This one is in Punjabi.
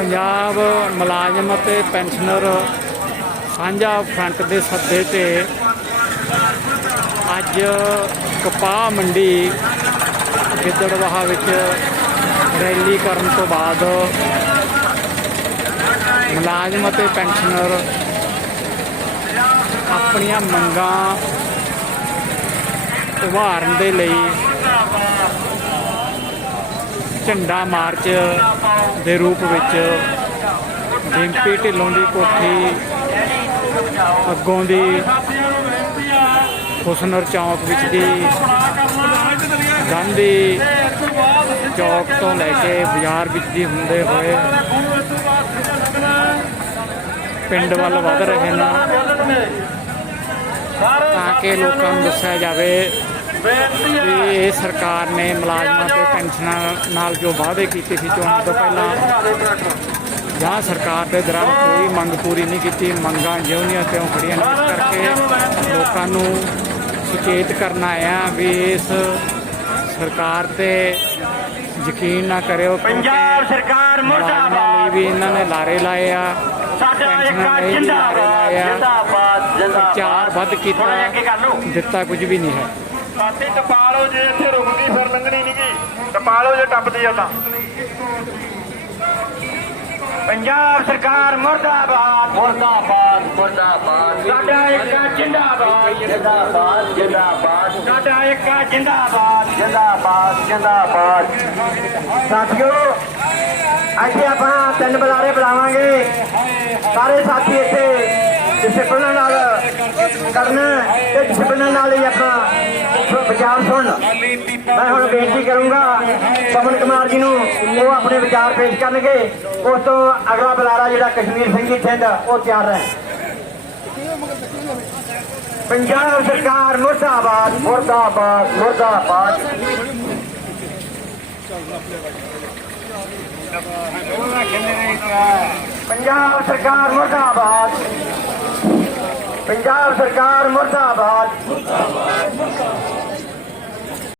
ਪੰਜਾਬ ਮੁਲਾਜ਼ਮ ਅਤੇ ਪੈਨਸ਼ਨਰ ਸਾਂਝਾ ਫਰੰਟ ਦੇ ਸੱਦੇ ਤੇ ਅੱਜ ਕਪਾਹ ਮੰਡੀ ਗਿੱਦੜਵਾਹਾ ਵਿੱਚ ਰੈਲੀ ਕਰਨ ਤੋਂ ਬਾਅਦ ਮੁਲਾਜ਼ਮ ਅਤੇ ਪੈਨਸ਼ਨਰ ਆਪਣੀਆਂ ਮੰਗਾਂ ਉਭਾਰਨ ਦੇ ਲਈ ਝੰਡਾ ਮਾਰਚ ਦੇ ਰੂਪ ਵਿੱਚ ਡਿੰਪੀ ਢਿੱਲੋਂ ਦੀ ਕੋਠੀ ਅੱਗੋਂ ਦੀ ਹੁਸਨਰ ਚੌਂਕ ਵਿੱਚ ਦੀ ਗਾਂਧੀ ਚੌਕ ਤੋਂ ਲੈ ਕੇ ਬਾਜ਼ਾਰ ਵਿੱਚ ਦੀ ਹੁੰਦੇ ਹੋਏ ਪਿੰਡ ਵੱਲ ਵਧ ਰਹੇ ਨੇ ਤਾਂ ਕਿ ਲੋਕਾਂ ਨੂੰ ਦੱਸਿਆ ਜਾਵੇ ਵੀ ਇਹ ਸਰਕਾਰ ਨੇ ਮੁਲਾਜ਼ਮਾਂ ਤੇ ਪੈਨਸ਼ਨਾਂ ਨਾਲ ਜੋ ਵਾਅਦੇ ਕੀਤੇ ਸੀ ਚੋਣ ਤੋਂ ਪਹਿਲਾਂ ਜਾਂ ਸਰਕਾਰ ਦੇ ਦੌਰਾਨ ਕੋਈ ਮੰਗ ਪੂਰੀ ਨਹੀਂ ਕੀਤੀ ਮੰਗਾਂ ਜਿਉਂ ਤਿਉਂ ਖੜੀਆਂ ਨੇ ਇਸ ਕਰਕੇ ਲੋਕਾਂ ਨੂੰ ਸੁਚੇਤ ਕਰਨਾ ਆਇਆ ਵੀ ਇਸ ਸਰਕਾਰ ਤੇ ਯਕੀਨ ਨਾ ਕਰਿਓ ਪੰਜਾਬ ਸਰਕਾਰ ਮੁਰਦਾਬਾਦ। ਵੀ ਇਹਨਾਂ ਨੇ ਲਾਰੇ ਲਾਏ ਆ ਸਾਡਾ ਇੱਕ ਜਿੰਦਾਬਾਦ ਜਿੰਦਾਬਾਦ ਜਿੰਦਾਬਾਦ। ਚਾਰ ਵੱਧ ਕੀਤਾ ਦਿੱਤਾ ਕੁਝ ਵੀ ਨਹੀਂ ਹੈ। ਸਾਥੀ ਟਪਾ ਲਓ ਜੇ ਇੱਥੇ ਰੁਕਦੀ ਫਿਰ ਲੰਘਣੀ ਨਹੀਂ ਗੀ। ਟਪਾ ਲਓ ਜੇ ਟੱਪਦੀ ਆ ਤਾਂ। ਪੰਜਾਬ ਸਰਕਾਰ ਮੁਰਦਾਬਾਦ। ਮੁਰਦਾਬਾਦ ਮੁਰਦਾਬਾਦ। ਸਾਡਾ ਇੱਕ ਜਿੰਦਾਬਾਦ। ਜਿੰਦਾਬਾਦ ਜਿੰਦਾਬਾਦ। ਸਾਡਾ ਇੱਕ ਜਿੰਦਾਬਾਦ। ਜਿੰਦਾਬਾਦ ਜਿੰਦਾਬਾਦ। ਸਾਥੀਓ ਅੱਜ ਆਪਾਂ ਤਿੰਨ ਬੁਲਾਰੇ ਬੁਲਾਵਾਂਗੇ। ਸਾਰੇ ਸਾਥੀ ਇੱਥੇ ਡਿਸਪਲਿਨ ਨਾਲ ਕਰਨਾ ਤੇ ਡਿਸਪਲਿਨ ਨਾਲ ਹੀ ਆਪਣਾ ਸੁ- ਵਿਚਾਰ ਸੁਣਨ ਮੈਂ ਹੁਣ ਬੇਨਤੀ ਕਰੂੰਗਾ, ਪਵਨ ਕੁਮਾਰ ਜੀ ਨੂੰ, ਉਹ ਆਪਣੇ ਵਿਚਾਰ ਪੇਸ਼ ਕਰਨਗੇ। ਉਸ ਤੋਂ ਅਗਲਾ ਬੁਲਾਰਾ ਜਿਹੜਾ ਕਸ਼ਮੀਰ ਸਿੰਘ ਜੀ ਥਿੰਦ ਉਹ ਤਿਆਰ ਰਹੇ ਪੰਜਾਬ ਸਰਕਾਰ ਮੁਰਦਾਬਾਦ ਮੁਰਦਾਬਾਦ ਮੁਰਦਾਬਾਦ। ਪੰਜਾਬ ਸਰਕਾਰ ਮੁਰਦਾਬਾਦ। ਪੰਜਾਬ ਸਰਕਾਰ ਮੁਰਦਾਬਾਦ।